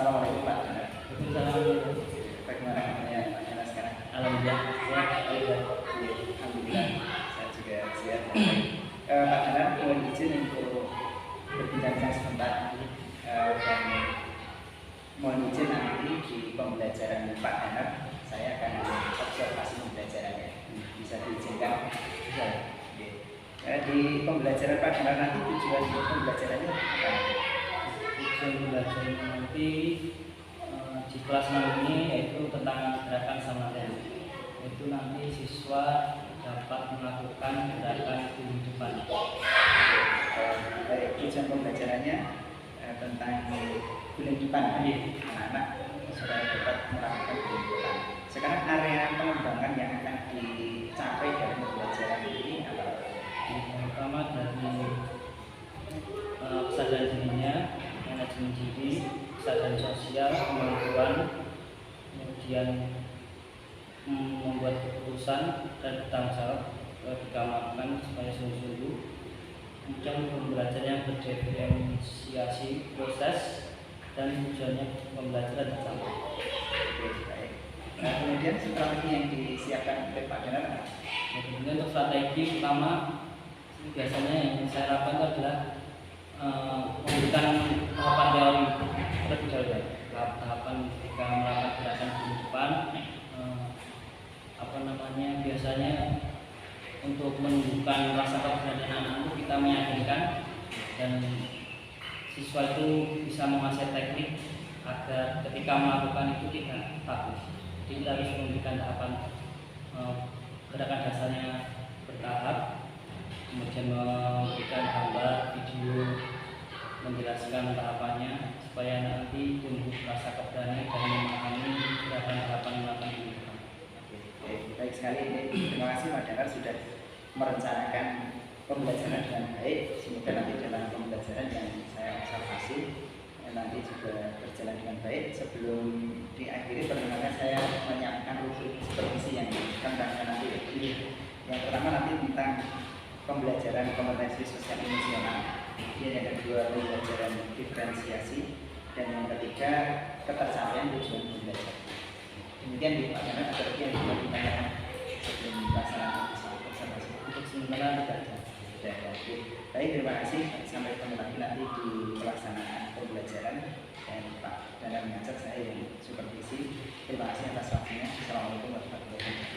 Assalamualaikum Pak. Assalamualaikum. Bagaimana kabarnya Pak Dana sekarang? Alhamdulillah sehat. Alhamdulillah saya juga sehat. Pak Dana mohon izin untuk berbincang sebentar dan mohon izin nanti di pembelajaran Pak Dana saya akan observasi pembelajarannya. Bisa diizinkan? Bisa. Di pembelajaran Pak Dana nanti tujuan pembelajarannya apa? Tujuan pembelajaran nanti di kelas 6 ini yaitu tentang gerakan Samaten. Itu nanti siswa dapat melakukan gerakan kehidupan. Baik, tujuan pembelajarannya tentang kehidupan. Anak-anak sudah dapat melakukan kehidupan. Sekarang area pengembangan yang akan dicapai dari pembelajaran ini apa? Yang pertama dari kesadaran dirinya, manajemen diri, kesadaran sosial, kemampuan, kemudian membuat keputusan dan bertanggung jawab dikembangkan supaya sungguh-sungguh. Kemudian pembelajaran yang berdiferensiasi proses dan tujuannya pembelajaran tercapai. Baik. Nah, kemudian strategi yang disiapkan oleh Pak Dana. Kemudian untuk strategi pertama biasanya yang saya lakukan itu adalah memberikan tahapan teori terlebih dahulu. Tahapan ketika melakukan gerakan kehidupan biasanya untuk menunjukkan rasa keberanian anak itu kita meyakinkan dan siswa itu bisa menguasai teknik agar ketika melakukan itu tidak takut. Jadi kita harus memberikan tahapan gerakan dasarnya bertahap, kemudian memberikan gambar, video, menjelaskan tahapannya supaya nanti tumbuh rasa keberanian dan memahami gerakan-gerakan melakukan kehidupan. Baik sekali, terima kasih Pak Dana sudah merencanakan pembelajaran dengan baik. Semoga nanti dalam pembelajaran yang saya observasi nanti juga berjalan dengan baik. Sebelum diakhiri, perkenalkan saya menyiapkan supervisi yang akan nanti. Yang pertama nanti tentang pembelajaran kompetensi sosial emosional. Yang kedua pembelajaran diferensiasi dan yang ketiga ketercapaian tujuan belajar. Kemudian di Pak Dana ada yang juga ditanyakan sebelum pelaksanaan observasi. Untuk sementara tidak ada. Baik, terima kasih. Sampai ketemu lagi nanti di pelaksanaan pembelajaran dan Pak Dana mengajak saya yang supervisi. Terima kasih atas waktunya. Assalamualaikum warahmatullahi wabarakatuh.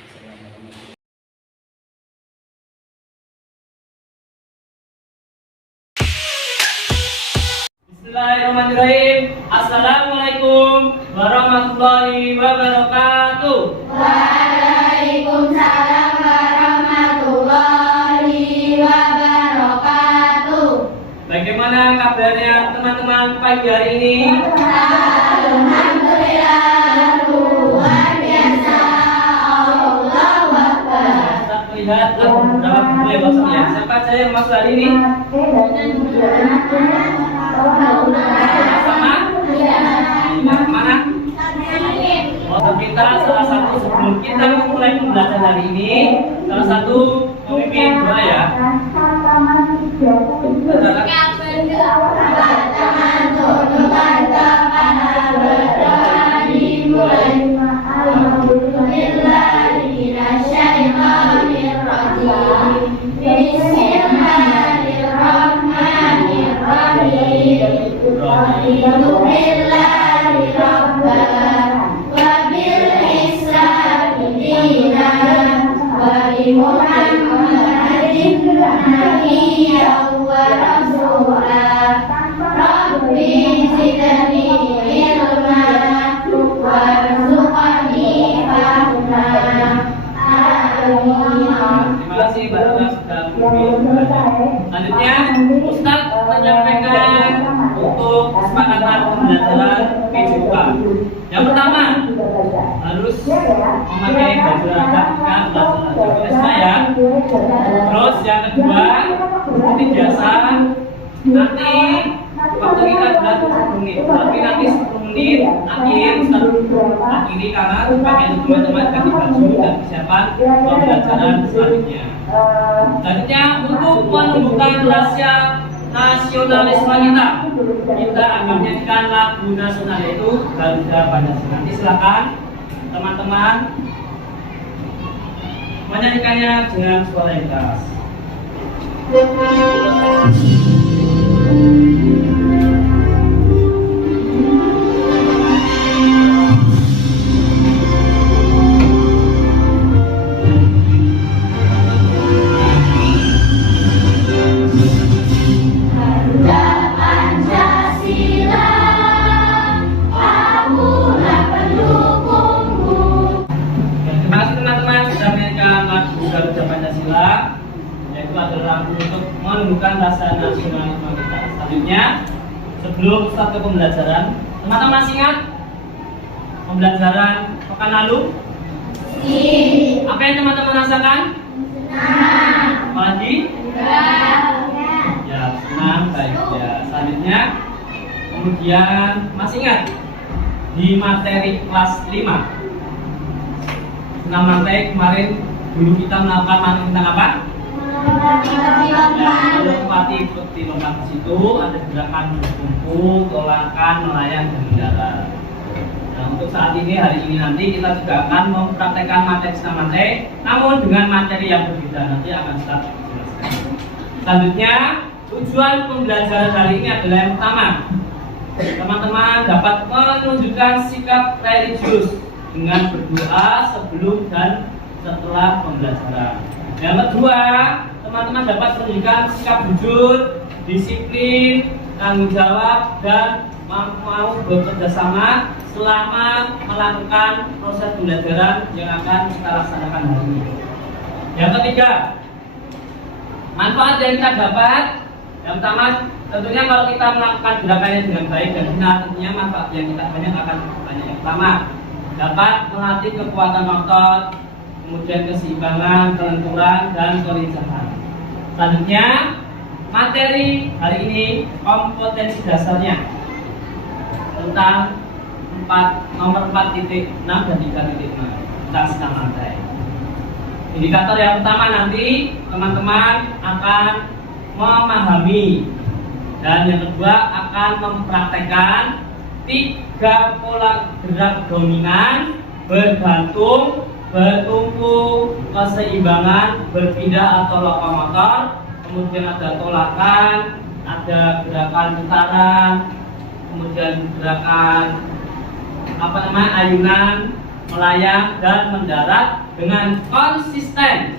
Bismillahirrahmanirrahim. Assalamualaikum warahmatullahi wabarakatuh. Waalaikumsalam warahmatullahi wabarakatuh. Bagaimana kabarnya teman-teman pagi hari ini? Alhamdulillah, luar biasa. Allahu Akbar. Kita melihat beberapa buku yang masuk ya. Siapa saja yang masuk hari ini? Sama? Mana? Kita salah satu sebelum kita memulai pembelajaran hari ini, salah satu memimpin doa ya. Terima kasih Bapak sudah memimpin. Selanjutnya Ustaz menyampaikan untuk kesepakatan pembelajaran PJK. Yang pertama harus memakai baju rangka pelajaran ya. Terus yang kedua seperti biasa nanti waktu kita adalah 10 menit, tapi nanti 10 menit akhir akhiri karena pakai teman-teman ganti baju dan persiapan pembelajaran selanjutnya. Selanjutnya untuk menumbuhkan rasa nasionalisme kita, kita akan menyanyikan lagu nasional yaitu Garuda Pancasila. Nanti silakan teman-teman menyanyikannya dengan suara yang keras. Garuda Pancasila, akulah pendukungmu. Terima kasih teman-teman sudah menyanyikan lagu Garuda Pancasila, yaitu adalah lagu untuk menumbuhkan rasa nasionalisme kita. Selanjutnya, sebelum start ke pembelajaran, teman-teman masih ingat pembelajaran pekan lalu? Apa yang teman-teman rasakan? Apalagi? Ya, senang, baik ya. Selanjutnya, kemudian masih ingat di materi kelas 5 materi kemarin dulu kita melakukan materi tentang apa? Melompat ikuti lompat. Di situ ada gerakan berkumpul, tolakan, melayang, dan mendarat. Nah, untuk saat ini, hari ini nanti kita juga akan mempraktekkan materi setengah materi, namun dengan materi yang berbeda. Nanti akan start dijelaskan. Selanjutnya, tujuan pembelajaran hari ini adalah yang pertama, teman-teman dapat menunjukkan sikap religius dengan berdoa sebelum dan setelah pembelajaran. Yang kedua, teman-teman dapat menunjukkan sikap jujur, disiplin, tanggung jawab, dan mau bekerja sama selama melakukan proses pembelajaran yang akan kita laksanakan hari ini. Yang ketiga, manfaat yang kita dapat. Yang pertama, tentunya kalau kita melakukan gerakannya dengan baik dan benar, tentunya manfaat yang kita banyak akan banyak. Yang pertama, dapat melatih kekuatan otot, kemudian keseimbangan, kelenturan, dan kelincahan. Selanjutnya, materi hari ini kompetensi dasarnya tentang nomor 4.6 dan 3.6 tentang setengah materi. Indikator yang pertama nanti teman-teman akan memahami, dan yang kedua akan mempraktekkan 3 pola gerak dominan, bergantung, bertumpu, keseimbangan, berpindah atau lokomotor, kemudian ada tolakan, ada gerakan putaran, kemudian gerakan ayunan, melayang, dan mendarat dengan konsisten,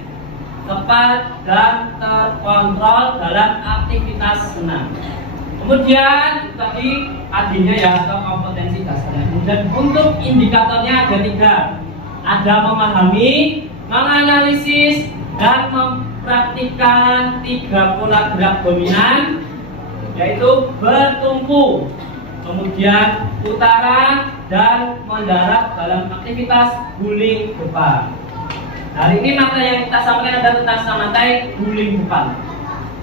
tepat, dan terkontrol dalam aktivitas senam. Kemudian tadi adinya ya, atau kompetensi dasarnya. Kemudian untuk indikatornya ada 3. Ada memahami, menganalisis, dan mempraktikkan 3 pola gerak dominan, yaitu bertumpu, kemudian putaran, dan mendarat dalam aktivitas guling depan. Hari ini materi yang kita sampaikan adalah tentang materi guling depan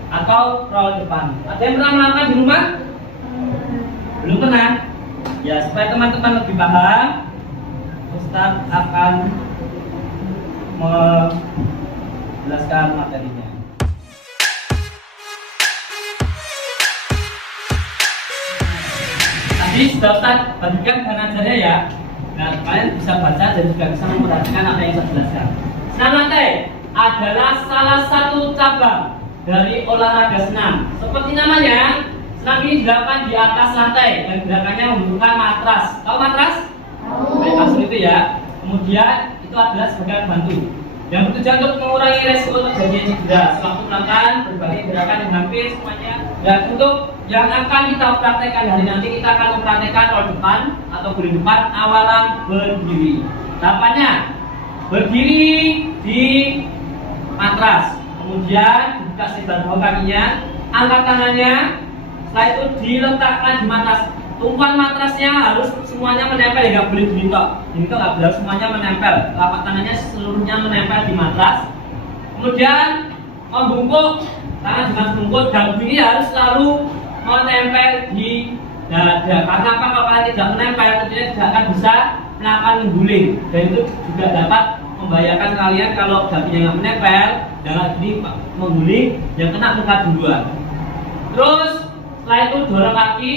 atau roll depan. Ada yang pernah melakukan di rumah? Belum pernah? Ya, supaya teman-teman lebih paham, Ustaz akan menjelaskan materinya. Tadi sudah Ustaz bagikan dan ajarnya ya. Nah, kalian bisa baca dan juga bisa memperhatikan apa yang saya jelaskan. Senam lantai adalah salah satu cabang dari olahraga senam. Seperti namanya, senam ini dilakukan di atas lantai dan gerakannya membutuhkan matras. Tahu matras? Tahu. Kasur itu ya. Kemudian itu adalah sebagai bantu yang bertujuan untuk mengurangi resiko terjadinya cedera sewaktu melakukan berbagai gerakan yang hampir semuanya. Dan untuk yang akan kita praktekkan hari nanti, kita akan mempraktekkan roll depan atau guling depan awalan berdiri. Tahapannya berdiri di matras, kemudian dibuka sebar bawah kakinya, angkat tangannya, setelah itu diletakkan di matras. Tumpuan matrasnya harus semuanya menempel, nggak boleh dilintok. Dilintok nggak boleh, semuanya menempel. Telapak tangannya seluruhnya menempel di matras. Kemudian membungkuk, tangan dengan bungkuk, dan ini harus selalu menempel di dada. Karena apa? Kalau kalian tidak menempel, tentunya tidak akan bisa melakukan mengguling. Dan itu juga dapat membahayakan kalian kalau dagunya nggak menempel, jangan ini mengguling, yang kena muka duluan. Terus Setelah itu dorong kaki,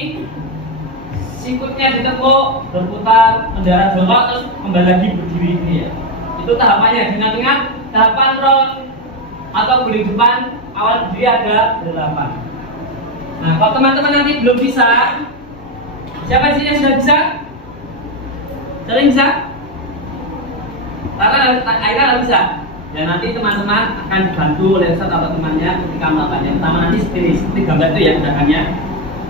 sikutnya ditekuk, berputar, mendarat bawah, terus kembali lagi berdiri ini ya. Itu tahapannya. Ingat-ingat tahapan roll atau guling depan awal berdiri ada 8. Nah, kalau teman-teman nanti belum bisa, siapa di sini yang sudah bisa? Sering bisa? Karena akhirnya nggak bisa. Dan nanti teman-teman akan dibantu oleh Ustaz atau temannya ketika melakukannya. Pertama nanti seperti gambar itu ya gerakannya.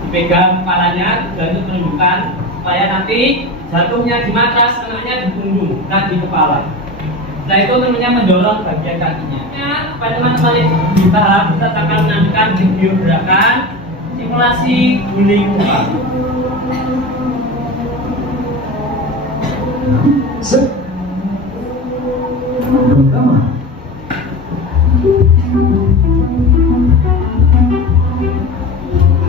Dipegang kepalanya, dan itu menunjukkan supaya nanti jatuhnya di matras, kenanya di punggung, bukan di kepala. Setelah itu namanya mendorong bagian kakinya. Supaya teman-teman yang paham, kita akan menanyakan video gerakan simulasi guling depan. Pertama,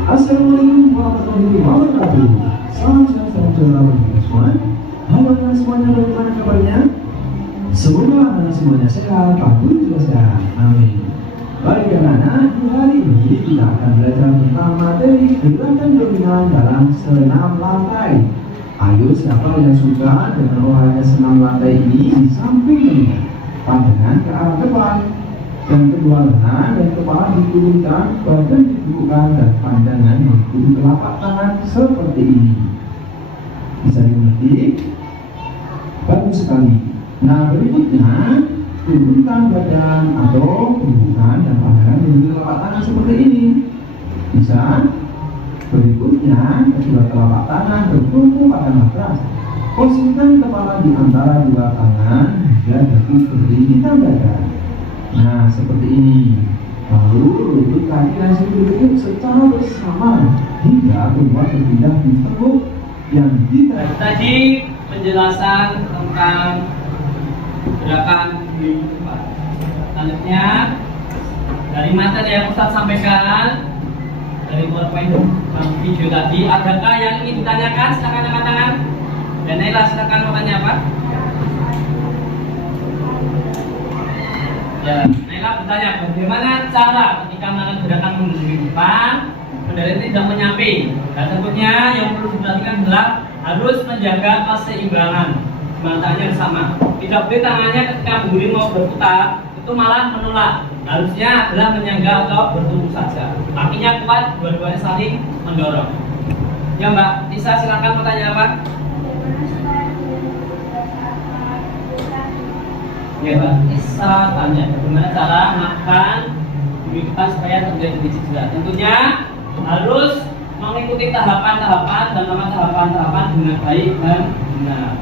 Assalamualaikum warahmatullahi wabarakatuh. Salam sejahtera bagi semua. Halo semuanya, bagaimana kabarnya? Semoga anda semuanya sehat, aku juga sehat. Amin. Baik anak-anak, di hari ini kita akan belajar tentang materi gerakan dominan dalam senam lantai. Ayo, siapa yang suka dengan olahraga senam lantai ini di samping ini? Pandangan ke arah depan, dan kedua lengan dan kepala diturunkan, badan didudukkan, dan pandangan mengikuti telapak tangan seperti ini. Bisa dimengerti? Bagus sekali. Nah, berikutnya turunkan badan atau dudukkan dan pandangan mengikuti telapak tangan seperti ini. Bisa? Berikutnya, kedua telapak tangan bertumpu pada matras. Posisikan kepala di antara dua tangan hingga dagu berdirikan dada. Nah, seperti ini. Lalu lutut kaki dan siku berikut secara bersama hingga kedua berpindah di tekuk yang tidak. Tadi penjelasan tentang gerakan guling depan. Selanjutnya dari materi yang Ustaz sampaikan dari PowerPoint video tadi, adakah yang ingin ditanyakan? Silakan angkat tangan. Dan Naila, silakan mau tanya apa? Ya, Naila bertanya bagaimana cara ketika melakukan gerakan guling depan kendaraan tidak menyamping. Dan tentunya yang perlu diperhatikan adalah harus menjaga keseimbangan. Matanya sama. Tidak boleh tangannya ketika guling mau berputar itu malah menolak. Harusnya adalah menyangga atau bertumpu saja. Kakinya kuat, dua-duanya saling mendorong. Ya Mbak, Tisa silakan mau tanya apa? Ya Mbak, Tisa tanya bagaimana cara makan guling depan supaya terjadi cedera. Tentunya harus mengikuti tahapan-tahapan dan tahapan-tahapan dengan baik dan benar.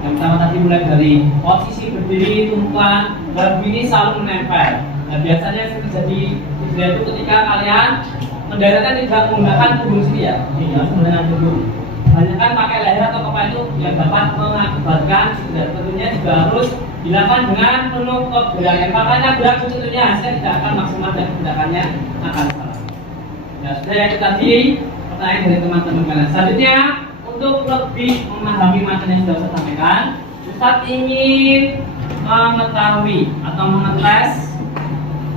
Yang pertama tadi mulai dari posisi berdiri, tumpuan, dagu ini selalu menempel. Nah, biasanya yang terjadi itu ketika kalian mendaratkan tidak menggunakan punggung sini ya, harus menggunakan punggung. Hanya kan pakai leher atau kepala itu yang dapat mengakibatkan cedera. Tentunya juga harus dilakukan dengan penuh keberanian. Makanya gerak tentunya hasilnya tidak akan maksimal dan tindakannya akan salah. Nah, sudah itu tadi pertanyaan dari teman-teman kalian. Selanjutnya, untuk lebih memahami materi yang sudah saya sampaikan, Ustaz ingin mengetahui atau mengetes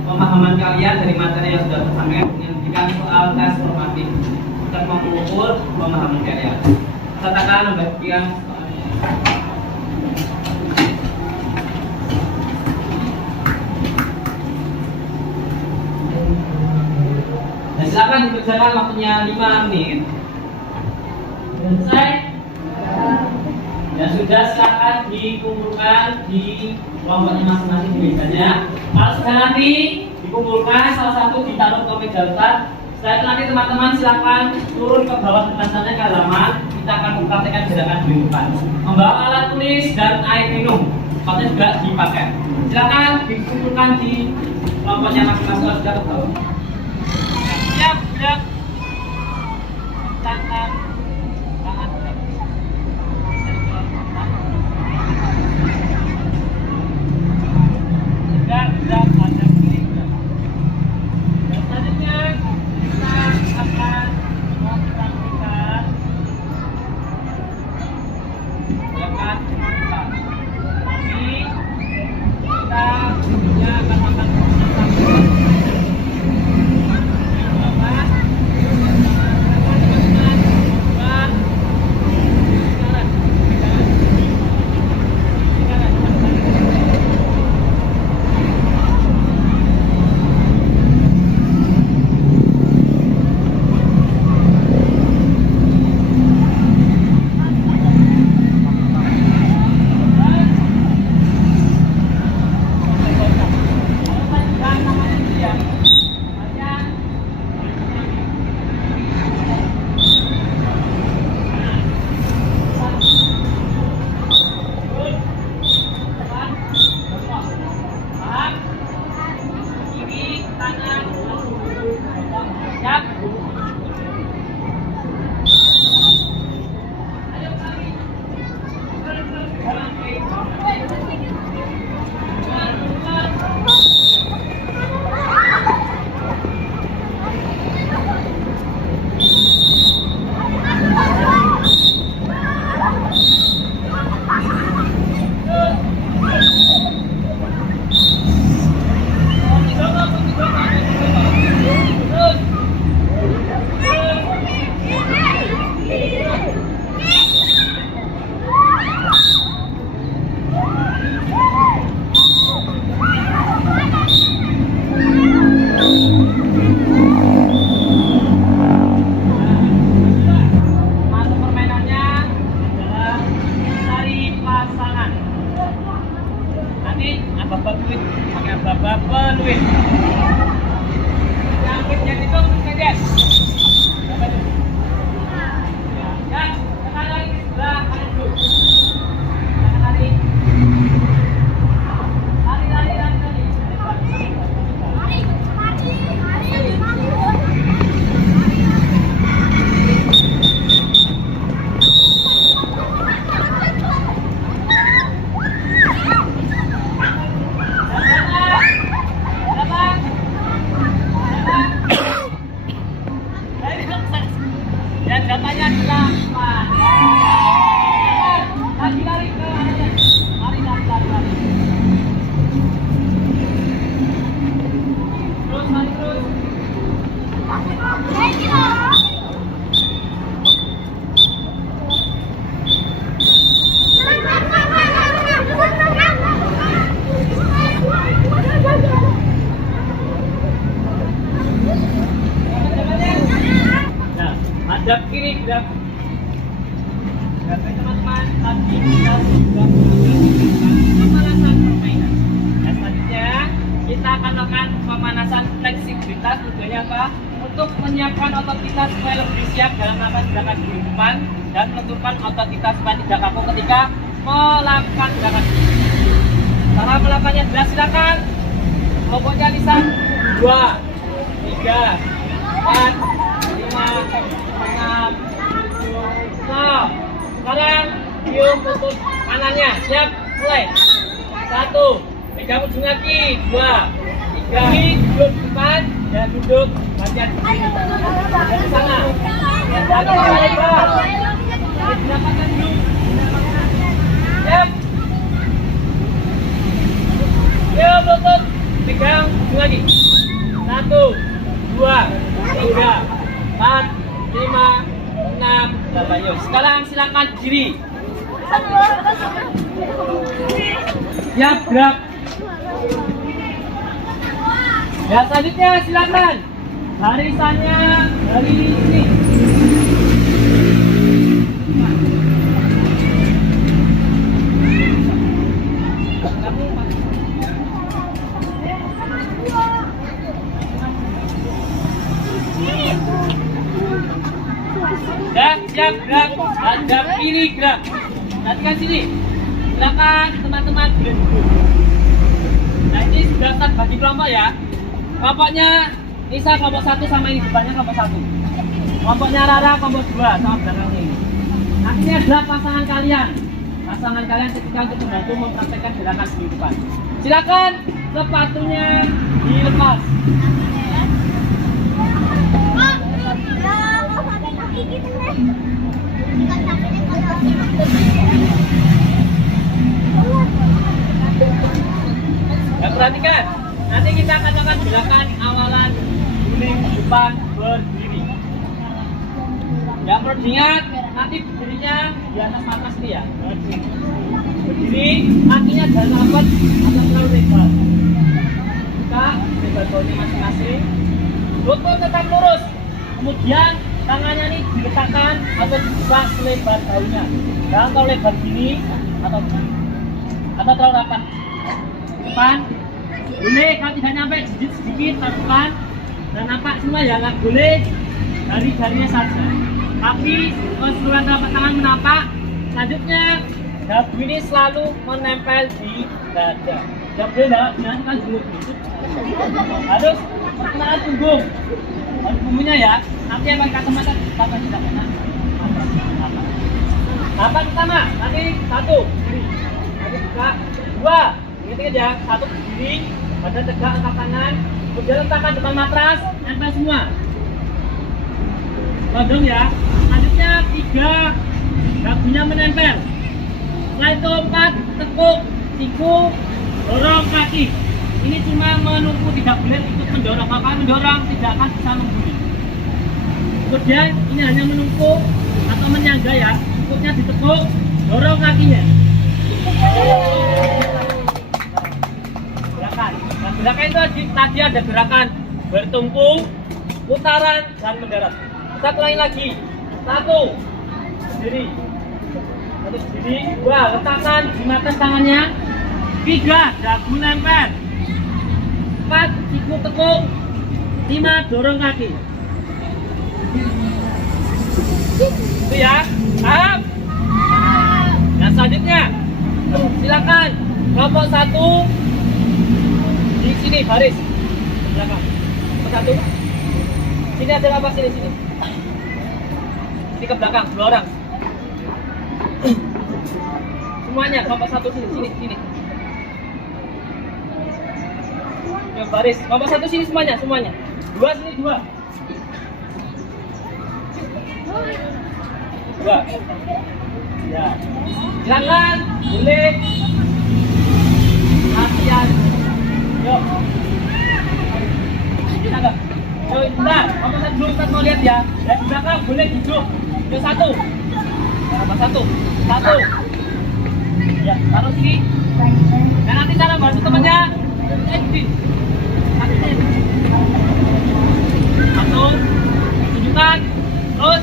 pemahaman kalian dari materi yang sudah saya sampaikan dengan memberikan soal tes formatif untuk mengukur pemahaman kalian. Saya akan membagikan dan silakan dikerjakan waktunya 5 menit. Selesai? Ya sudah, silakan dikumpulkan di kelompoknya masing-masing di mejanya. Kalau sudah nanti dikumpulkan, salah satu ditaruh ke meja Ustaz. Setelah itu nanti teman-teman silakan turun ke bawah depan sana ke halaman. Kita akan mempraktekkan gerakan guling depan. Membawa alat tulis dan air minum. Sepatnya juga dipakai. Silakan dikumpulkan di kelompoknya masing-masing. Sudah ke bawah. Siap, siap. Tangan. hadap kiri gerak. Oke teman-teman, tadi kita sudah melakukan pemanasan permainan. Dan selanjutnya kita akan melakukan pemanasan fleksibilitas. Tujuannya apa? Untuk menyiapkan otot kita supaya lebih siap dalam melakukan gerakan di depan dan melenturkan otot kita supaya tidak kaku ketika melakukan gerakan. Cara melakukannya jelas, silakan. Kelompoknya lisan 2, 3, 4, 5, 6, 7, 10. Sekarang cium lutut kanannya. Siap, mulai. 1, pegang ujung kaki. 2, 3, duduk di depan dan duduk bagian sini. Dari sana. Dan lebar. Dapatkan dulu. Siap. Cium lutut, pegang ujung lagi. 1, 2, 3, 4, 5, 6, 8. Yuk, sekarang silakan berdiri. Siap, gerak. Ya, selanjutnya silakan barisannya dari sini. Ya, siap, gerak. Hadap kiri, gerak. Perhatikan sini. Silakan teman-teman berdiri. Nah, ini sudah start bagi kelompok ya. Kelompoknya Nisa kelompok 1 sama ini depannya kelompok 1. Kelompoknya Rara kelompok 2 sama belakangnya ini. Nah, ini adalah pasangan kalian. Pasangan kalian ketika untuk membantu mempraktekkan gerakan di depan. Silakan sepatunya dilepas. Dan perhatikan, nanti kita akan melakukan gerakan awalan guling depan berdiri. Yang perlu diingat, nanti berdirinya di atas matras ini ya. Berdiri, kakinya jangan rapat atau terlalu lebar. Buka lebar baunya masing-masing. Lutut tetap lurus. Kemudian tangannya ini diletakkan atau dibuka selebar daunnya. Jangan terlalu lebar gini atau gini. Atau terlalu rapat. Depan. Boleh kalau tidak nyampe sedikit lakukan. Dan nampak semua ya, nggak boleh dari jarinya saja. Tapi keseluruhan telapak tangan menapak. Selanjutnya dagu ini selalu menempel di dada. Tidak boleh dilakukan dulu. Harus perkenaan punggung. Harus punggungnya ya. Nanti yang pakai kacamata dapat tidak kena. Tapak pertama, nanti 1, nanti buka, 2, ingat ya, 1 berdiri, badan tegak, angkat tangan, kemudian letakkan depan matras, nempel semua. Gondong ya. Selanjutnya 3, dagunya menempel. Setelah itu 4, tekuk, siku, dorong kaki. Ini cuma menunggu, tidak boleh ikut mendorong. Kalau mendorong tidak akan bisa membuli. Kemudian ini hanya menunggu atau menyangga ya. Ikutnya ditekuk, dorong kakinya. Gerakan. Nah, gerakan itu tadi ada gerakan bertumpu, putaran, dan mendarat. Kita ulangi lagi. 1, berdiri. 1 berdiri. 2, letakkan di atas tangannya. 3, dagu nempel. 4, siku tekuk. 5, dorong kaki. Itu ya, paham? Nah, selanjutnya silakan kelompok 1 di sini baris belakang. Kelompok 1 sini ada apa, sini ini ke belakang 2 orang semuanya. Kelompok 1 sini ya, baris. Kelompok 1 sini semuanya 2 sini 2 ya. Silakan boleh latihan. Yuk. Silakan. Yuk, bentar. Kamu dulu, kita mau lihat ya. Dari belakang boleh duduk. Yuk, 1. Tambah 1. Ya, taruh sini. Dan nanti cara bantu temannya. Edit. Satu. Tunjukkan. Terus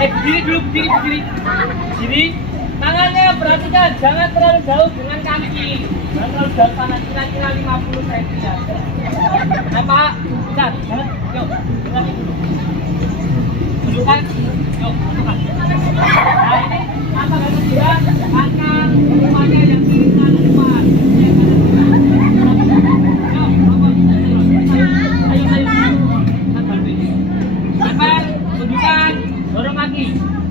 Berdiri dulu, berdiri. Sini. Tangannya perhatikan, jangan terlalu jauh dengan kaki. Jangan terlalu jauh sana, kira-kira 50 cm ya. Nah, Pak, bentar, jangan. Yuk, bentar dulu. Tunjukkan. Yuk, tunjukkan. Nah, ini apa yang kedua? Angkat rumahnya yang kiri kanan depan. Tunjukkan, dorong kaki.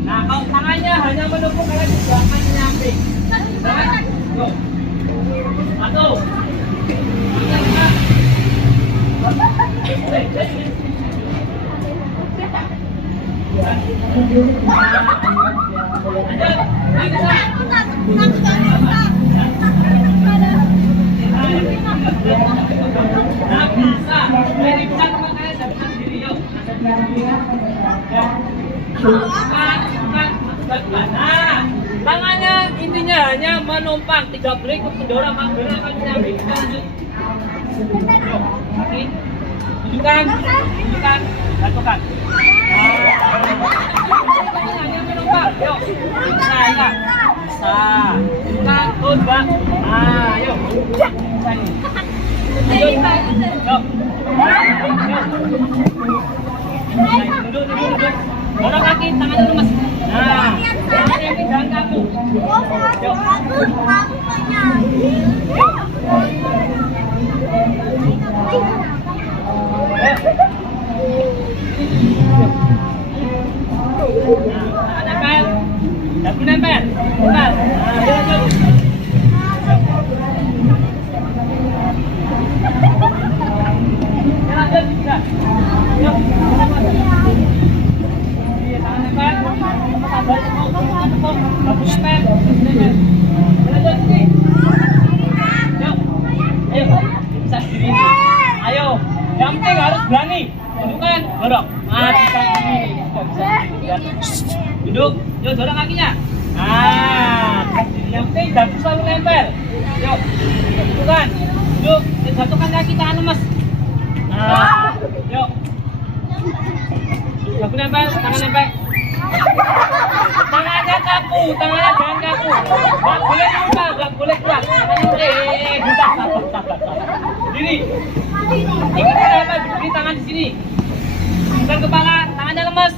Nah, kalau tangannya hanya menepuk, kalian juga akan menyamping. Yuk. Satu. Nah, bisa. Ini bisa teman kalian dapat sendiri, yuk. Nah, tangannya intinya hanya menumpang, tidak boleh ikut mendorong, mendorong akan menyambing. Kita lanjut. Yuk, kaki. Tunjukkan, jatuhkan. Hanya menumpang, yuk. Bisa. Tunjukkan, Mbak. Nah, yuk. Bisa ini. Yuk. Duduk. Dorong kaki, tangannya lemas. Nah, ini jangan kaku. Yuk. Nempel. Dagu nempel. Bentar. Nah, lanjut. Lanjut, bisa. Yuk. Tangan nempel. Sabar, tepuk. Dagu nempel. Lanjut sini. Yuk. Ayo, bisa sendiri. Ayo. Yang penting harus berani. Tunjukkan, dorong. Nah, bisa sini. Duduk, yuk dorong kakinya. Nah, yang penting dagu selalu nempel. Yuk, tunjukkan. Duduk, jatuhkan kaki, tangan lemes. Nah, yuk. Dagu nempel, tangan nempel. Tangannya kaku, tangannya jangan kaku. Gak boleh lupa, gak boleh kuat. Sabar. Diri. Ikutin apa? Berdiri tangan di sini. Bukan kepala, tangannya lemas,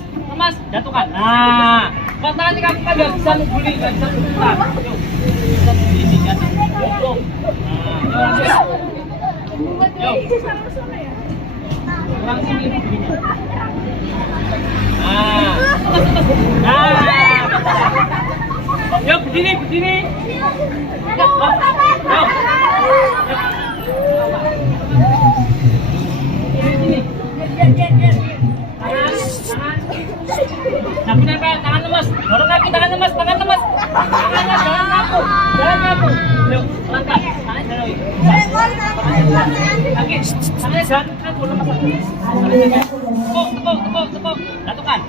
jatuhkan. Nah, kalau tangannya kaku kan gak bisa mengguli, gak bisa berputar. Yuk, bisa begini, jatuh. Yuk. Nah, yuk. Kurang sini begini. Nah. Yuk, berdiri. Yuk. Sini. Dagu nempel, tangan lemas. Dorong kaki, tangan lemas. Tangannya jangan kaku. Yuk, langkah. Tangannya jangan kaki. Tangannya jangan kaku, lemas. Tepuk. Jatuhkan.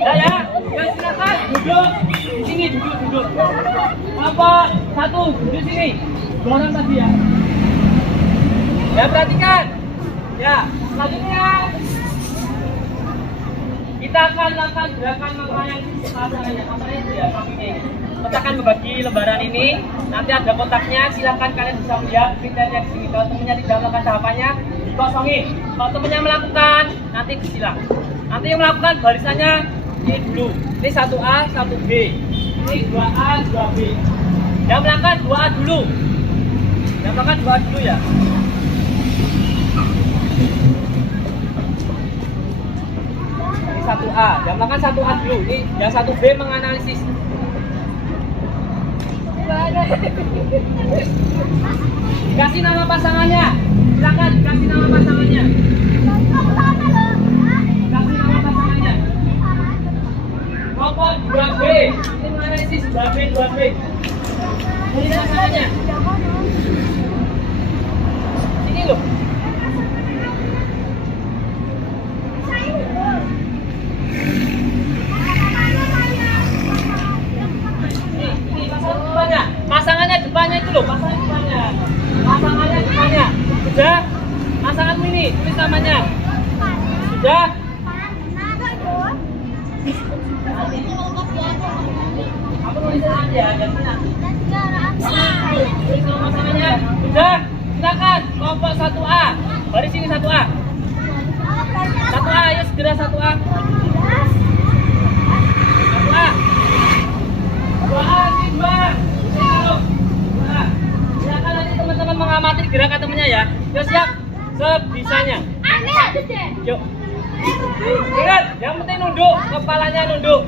Ya, silakan. Duduk. Di sini, duduk. Apa? Satu, duduk sini. Dorong tadi ya. Ya, perhatikan. Ya, selanjutnya kita akan lakukan gerakan mengayang pasangannya itu ya, kakinya ini. Kita akan membagi lembaran ini. Nanti ada kotaknya. Silakan kalian bisa melihat kriteria di sini. Kalau temannya tidak melakukan tahapannya, dikosongi. Kalau temannya melakukan, nanti disilang. Nanti yang melakukan barisannya ini dulu. Ini 1A, 1B. Ini 2A, 2B. Yang melakukan 2A dulu. Ya. Ini 1A, yang melakukan 1A dulu. Ini yang 1B menganalisis. Kasih nama pasangannya. Silakan kasih nama pasangannya. Kelompok 2B. Ini menganalisis 2B. Ini pasangannya. Sini loh. Pasangannya depannya itu loh, pasangannya depannya. Sudah, pasanganmu ini tulis namanya. Sudah. tulis aja, jangan tulis sama-samanya. Sudah, silakan kelompok 1A. Baris sini 1A. 1A, ayo segera 1A. 1A. 2A, sini 2. Silakan nanti teman-teman mengamati gerakan temannya ya. Yuk siap, sebisanya. Yuk. Ingat, yang penting nunduk, kepalanya nunduk.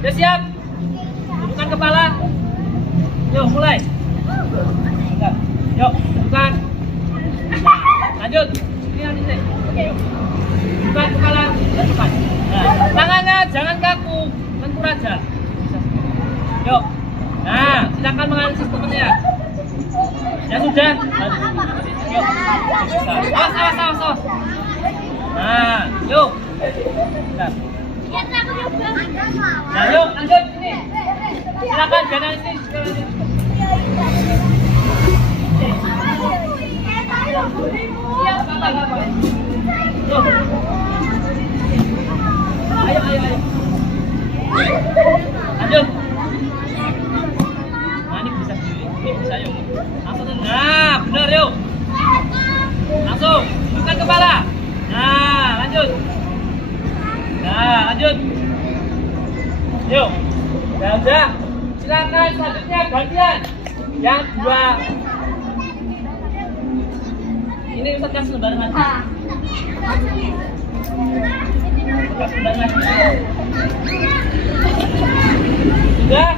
Yuk siap. Tundukkan kepala. Yuk mulai. Yuk, tundukkan. Lanjut. Ini nanti sih. Tundukkan kepala, tundukkan. Nah, tangannya jangan kaku, lentur aja. Yuk. Nah, silakan menganalisis temannya. Ya sudah. Yuk. Awas. Nah, yuk. Bentar. Nah, yuk lanjut sini. Silakan analisis. Yuk. Ayo. Lanjut. Nah, ini bisa sendiri. Ini bisa yuk. Langsung. Nah, benar yuk. Langsung. Bukan kepala. Nah, lanjut. Yuk. Udah. Silakan selanjutnya gantian. Yang 2. Ini Ustaz kasih lembaran lagi. Sudah.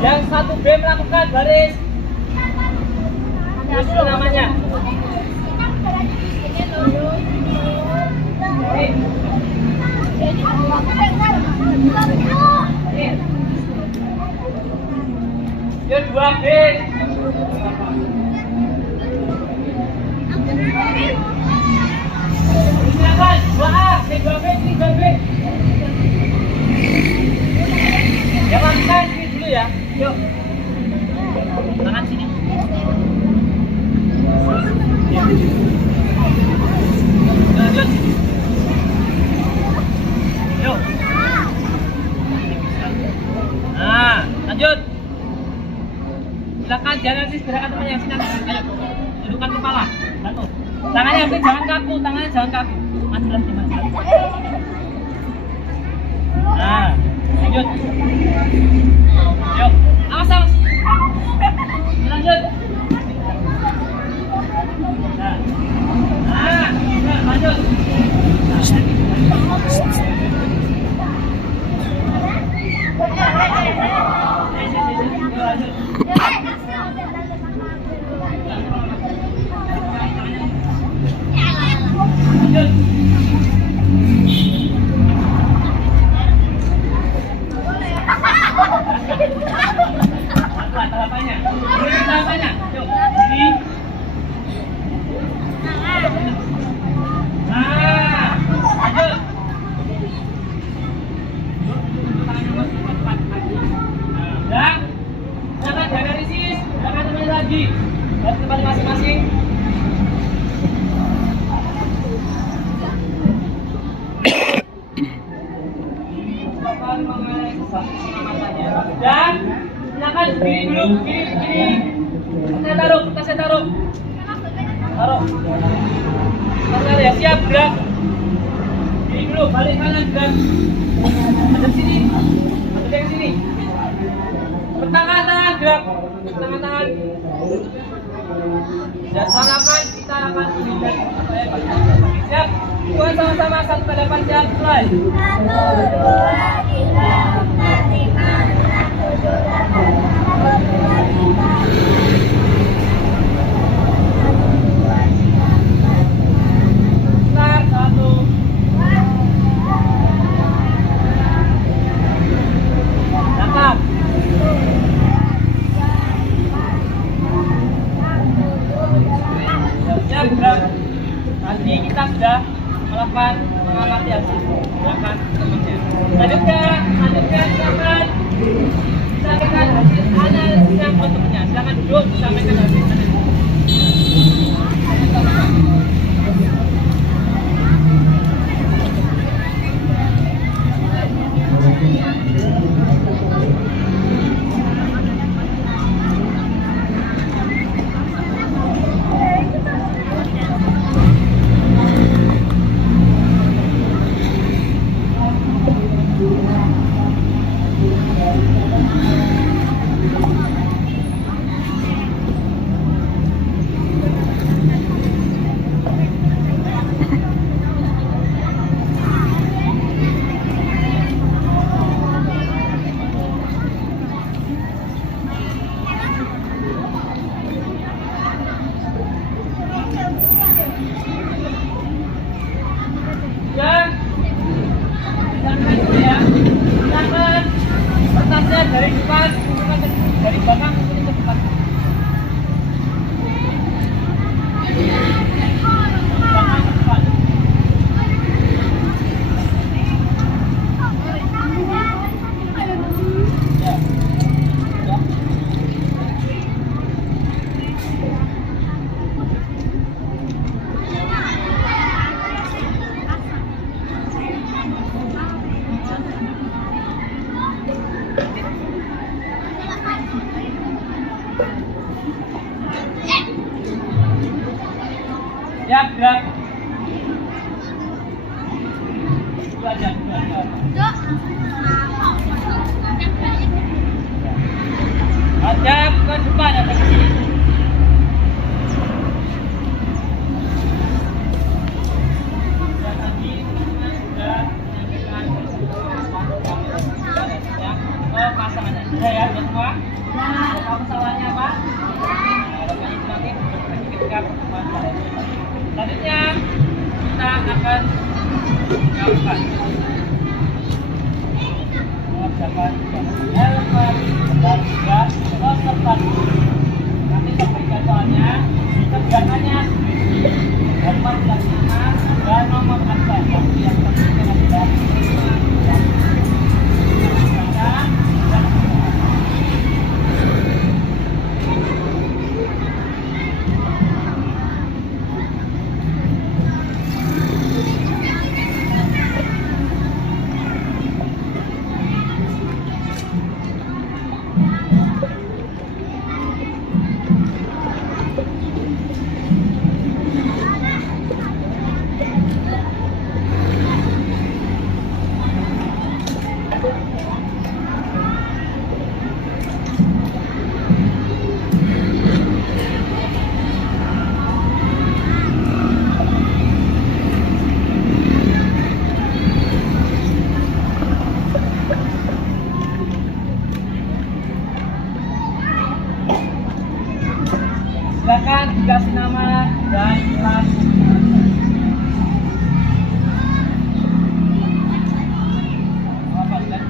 Yang 1B melakukan baris. Terus namanya. Yuk 2B. Silakan 2A, 3B. Yang lakukan sini dulu ya. Yuk. Tangan sini. Lanjut. Yuk. Nah, lanjut. Silakan dianalisis gerakan temannya. Ayo. Dudukkan kepala. Satu. Tangannya jangan kaku. Maju lagi. Nah, lanjut. Yuk. Awas. Lanjut. Nah, lanjut. Tahapannya. Yuk. Ini. Nah, lanjut. Nah, jangan dianalisis, jangan teman lagi. Dari tempat masing-masing. Dan silakan berdiri dulu, berdiri. Tasnya taruh. Tasnya ya, siap, gerak. Berdiri dulu, balik kanan, gerak. Ada sini, ada yang sini. Tangan, gerak. Tangan. Dan salaman kita akan berikan. Siap, buat sama-sama 1 ke 8 siap, mulai. 1, 2, 3, 4, 5, 6, 7, 8. Start, 1. Dapat. Siap, gerak. Tadi kita sudah melakukan mengamati hasil gerakan temannya. Lanjutkan, silakan. Sampaikan hasil analisisnya ke temannya. Silakan duduk, sampaikan hasil analisis. dari depan, dari belakang ke depan. Belakang ke depan. Ya. Ya. Ya, gerak. Itu aja, itu aja. Hadap ke depan, hadap ke sini. Dan tadi teman-teman sudah menyampaikan ke pasangannya. Sudah ya, sudah semua? Sudah tahu kesalahannya apa? Harapannya itu nanti ketika pertemuan pada selanjutnya kita akan mengerjakan helper dan juga observasi. Nanti sampaikan soalnya, kerjakannya helper pelaksanaan dan nomor absen yang tertulis adalah silakan dikasih nama dan kelas. Apa kan?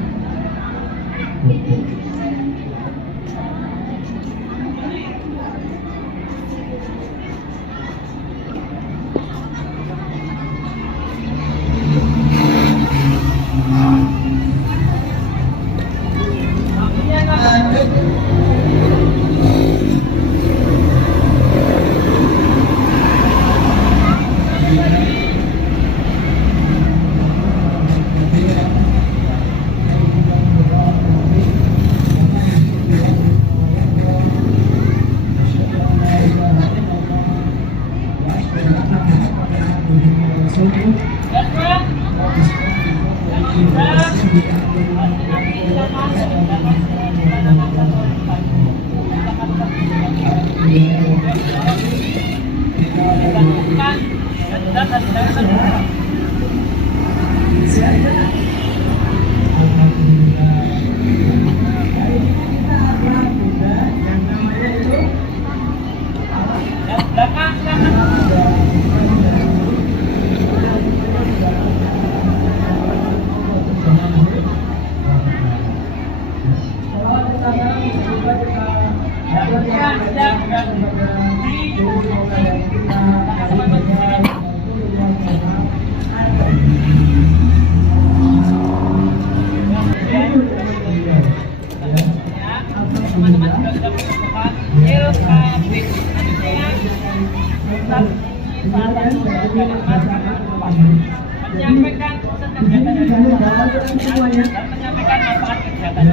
Menyampaikan proses kegiatan dan menyampaikan manfaat kegiatan.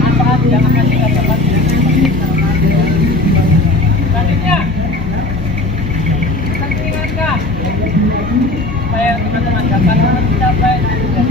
Manfaat yang akan kita dapat. Selanjutnya, kita ingatkan supaya teman-teman dapat mencapai dan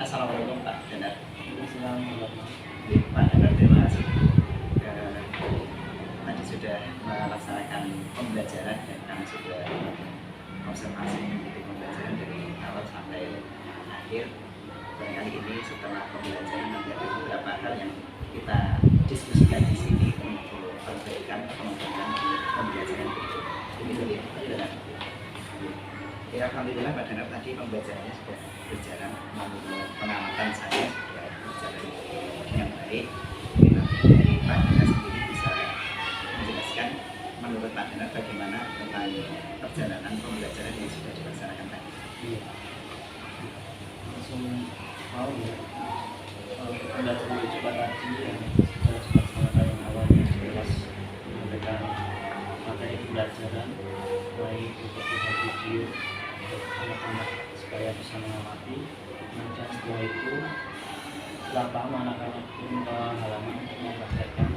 Assalamualaikum Pak Danar. Assalamualaikum. Pak Danar, terima kasih. Tadi sudah melaksanakan pembelajaran dan kami sudah observasi mengikuti pembelajaran dari awal sampai akhir. Barangkali ini setelah pembelajaran nanti ada beberapa hal yang kita diskusikan di sini untuk perbaikan pengembangan di pembelajaran berikut. Ini dulu ya Pak Danar. Ya, alhamdulillah Pak Danar, tadi pembelajarannya sudah berjalan, menurut pengamatan saya sudah berjalan dengan baik. Mungkin nanti dari Pak Danar sendiri bisa menjelaskan menurut Pak Danar bagaimana tentang perjalanan pembelajaran yang sudah dilaksanakan tadi. Iya. Langsung mau ya. Kalau pembelajaran yang coba tadi yang sudah dilaksanakan yang awalnya jelas menyampaikan materi pembelajaran mulai untuk video anak-anak supaya bisa mengamati. Kemudian setelah itu setelah paham anak-anak turun ke halaman untuk mempraktekkan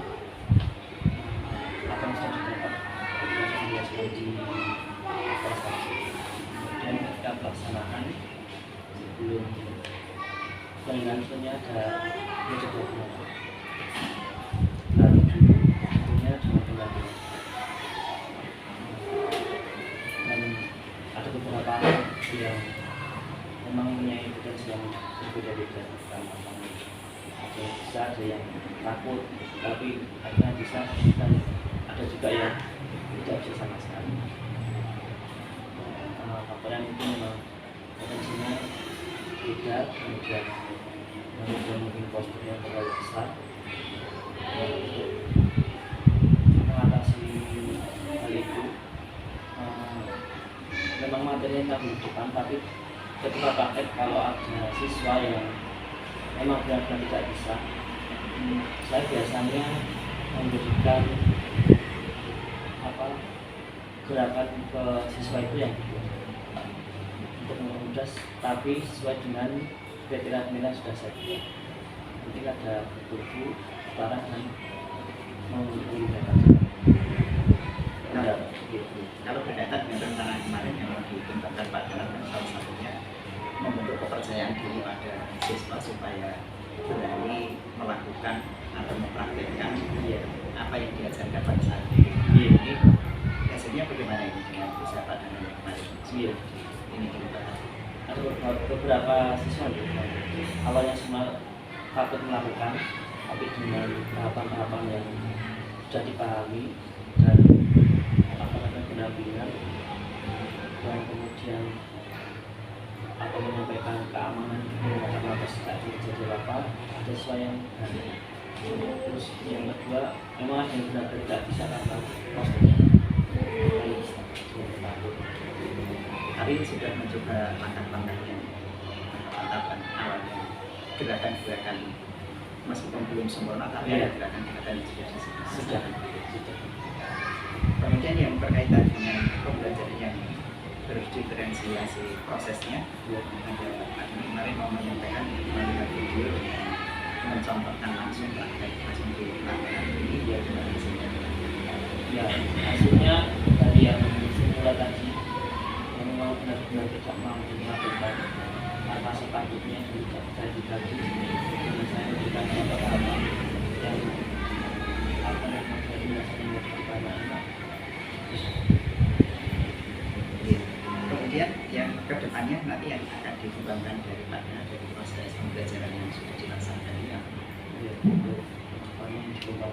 apa yang sudah didapat yang dijelaskan di prestasi. Kemudian ketika pelaksanaan sebelum dengan tentunya ada metode pengajar. Lalu tentunya dengan pendampingan. Dan ada beberapa hal yang memang mempunyai potensi yang berbeda-beda dalam kampanye. Bisa ada yang takut, tapi akhirnya bisa, dan ada juga yang tidak bisa sama sekali. Faktor yang itu memang potensinya beda, kemudian mungkin posturnya terlalu besar. Untuk mengatasi hal itu, memang materinya kami butuhkan, tapi ketika praktek kalau ada siswa yang memang benar-benar tidak bisa, saya biasanya memberikan gerakan ke siswa itu yang untuk mempermudah, tapi sesuai dengan kriteria nilai sudah saya buat. Nanti ada buku, cara dan menggunakan. Kalau berkaitan dengan rencana kemarin yang dikembangkan Pak Danar, salah satunya membentuk kepercayaan diri pada siswa supaya berani melakukan atau mempraktikkan apa yang diajarkan pada saat ini. Ini hasilnya bagaimana ini dengan usaha Pak Danar yang kemarin? Ini dibahas. Ada beberapa siswa awalnya semua takut melakukan, tapi dengan tahapan-tahapan yang sudah dipahami dan pendampingan, dan kemudian menyampaikan keamanan karena tidak terjadi apa, ada siswa yang berani. Terus yang kedua, memang ada yang benar-benar tidak bisa karena posturnya. Tapi sudah mencoba langkah-langkah yang tahapan awalnya, gerakan-gerakan meskipun belum sempurna, tapi ada gerakan-gerakan yang sudah. Kemudian yang berkaitan dengan pembelajaran yang berdiferensiasi prosesnya, ada Pak kemarin mau menyampaikan melihat video mencontohkan langsung praktek langsung di lapangan ini dia gimana hasilnya? Ya, hasilnya dari yang simula tadi yang memang benar-benar tidak mampu melakukan apa sepatutnya tidak dibagi dengan saya memberikan apa yang menjadi dasarnya kepada anak. Kemudian yang kedepannya nanti yang akan dikembangkan dari proses pembelajaran yang sudah dilaksanakan ini.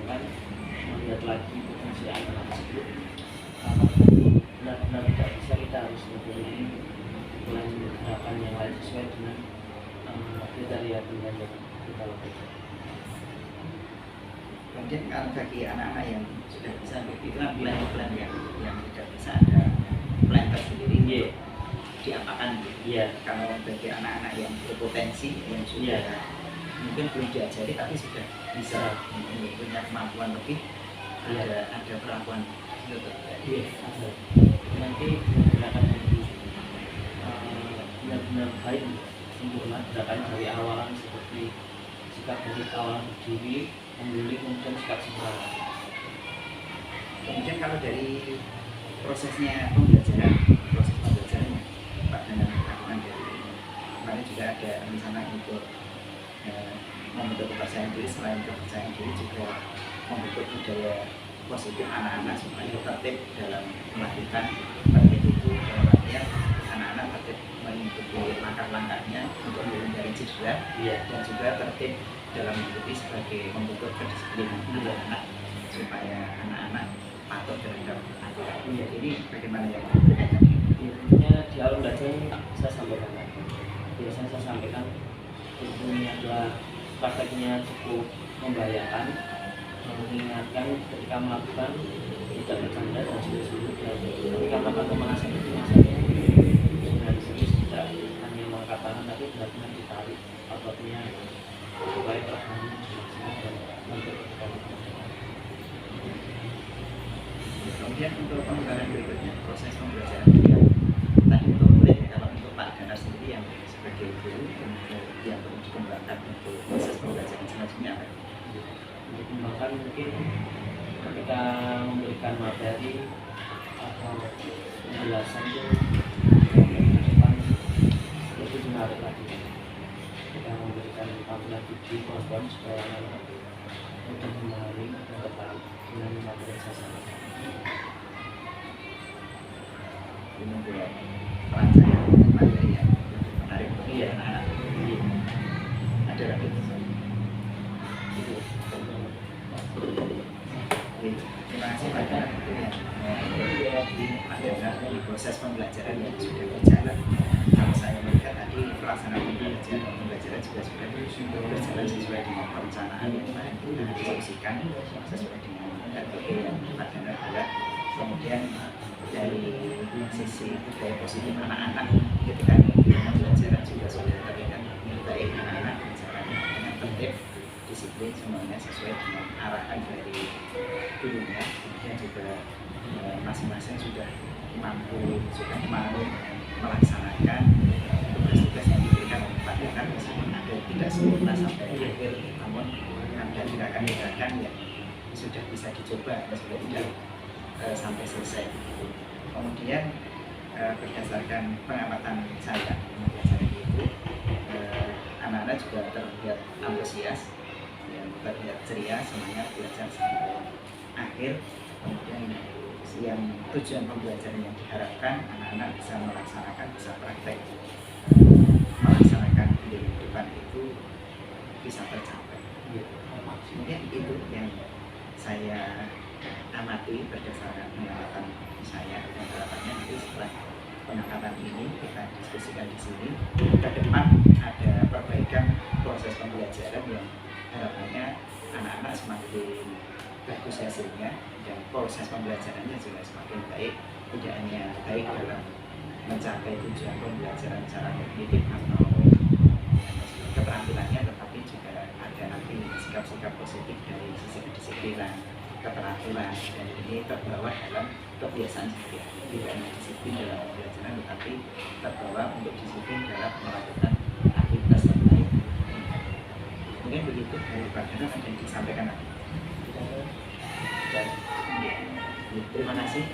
mengembangkan, melihat lagi potensi anak-anak tersebut. Benar-benar tidak bisa, kita harus memiliki melanjutkan yang lain sesuai dengan kriteria penilaian yang kita lakukan. Kemudian kalau bagi anak-anak yang sudah bisa, itu kan plan-plan yang tidak bisa ada plan tersendiri, diapakan gitu. Kalau bagi anak-anak yang berpotensi yang sudah mungkin belum diajari tapi sudah bisa punya kemampuan lebih, ada perlakuan nanti menggunakan benar-benar baik, sempurna gerakan dari awalan seperti sikap dari awalan berdiri, memilih, kemudian sikap sembara. Kemudian kalau dari prosesnya pembelajaran, proses pembelajarannya Pak Dana lakukan dari kemarin juga ada misalnya untuk membentuk kepercayaan diri, selain kepercayaan diri juga membentuk budaya positif anak-anak supaya tertib dalam melakukan tertib itu dalam artian anak-anak tertib mengikuti langkah-langkahnya untuk menghindari cedera, dan juga tertib dalam mengikuti sebagai membentuk kedisiplinan anak-anak supaya anak-anak patuh terhadap aturan. Ini bagaimana yang berkaitan? Intinya di awal belajar saya sampaikan, biasanya saya sampaikan ini adalah prakteknya cukup membahayakan, mengingatkan ketika melakukan tidak bercanda dan serius-serius, ketika melakukan pemanasan itu masanya dengan serius, tidak hanya mengangkat tangan tapi benar-benar ditarik ototnya supaya perasaan maksimal dan untuk kemudian untuk pengembangan berikutnya proses pembelajaran yang tadi untuk murid, kalau untuk Pak Dana sendiri yang sebagai guru yang perlu dikembangkan untuk proses pembelajaran selanjutnya apa? Dikembangkan mungkin ketika memberikan materi atau penjelasan itu depan lebih menarik lagi, kita memberikan tampilan video PowerPoint supaya anak-anak lebih memahami dan tertarik dengan materi yang saya sampaikan. Ini membuat pelajaran materi yang lebih menarik bagi anak-anak. Ada lagi? Terima kasih Pak Dana itu yang di proses pembelajaran yang sudah berjalan. Kalau saya melihat tadi pelaksanaan pembelajaran juga sudah berjalan sesuai dengan perencanaan yang baik, didiskusikan sesuai dengan RPP yang Pak Dana buat. Kemudian dari sisi budaya positif anak-anak ketika pembelajaran juga sudah terlihat baik, anak-anak berjalan dengan tertib, disiplin, semuanya sesuai dengan arahan dari gurunya. Kemudian juga masing-masing sudah mau melaksanakan tugas-tugas yang diberikan oleh Pak Dana, meskipun ada tidak sempurna sampai akhir, namun ada gerakan-gerakan yang sudah bisa dicoba meskipun tidak sampai selesai. Kemudian berdasarkan pengamatan saya pembelajaran itu, anak-anak juga terlihat antusias, terlihat ceria, semuanya belajar sampai akhir. Kemudian yang tujuan pembelajaran yang diharapkan anak-anak bisa melaksanakan, bisa praktek melaksanakan kehidupan itu bisa tercapai. Mungkin itu yang saya amati berdasarkan pengamatan saya, dan harapannya nanti setelah pengamatan ini kita diskusikan di sini, ke depan ada perbaikan proses pembelajaran yang harapannya anak-anak semakin bagus hasilnya dan proses pembelajarannya juga semakin baik, tidak hanya baik dalam mencapai tujuan pembelajaran secara kognitif atau keterampilannya, tetapi juga ada nanti sikap-sikap positif dari sisi kedisiplinan, keterampilan, dan ini terbawa dalam kebiasaan sehari, tidak hanya disiplin dalam pembelajaran tetapi terbawa untuk disiplin dalam melakukan aktivitas yang baik. Mungkin begitu dari Pak Dana, ada yang disampaikan. Terima kasih.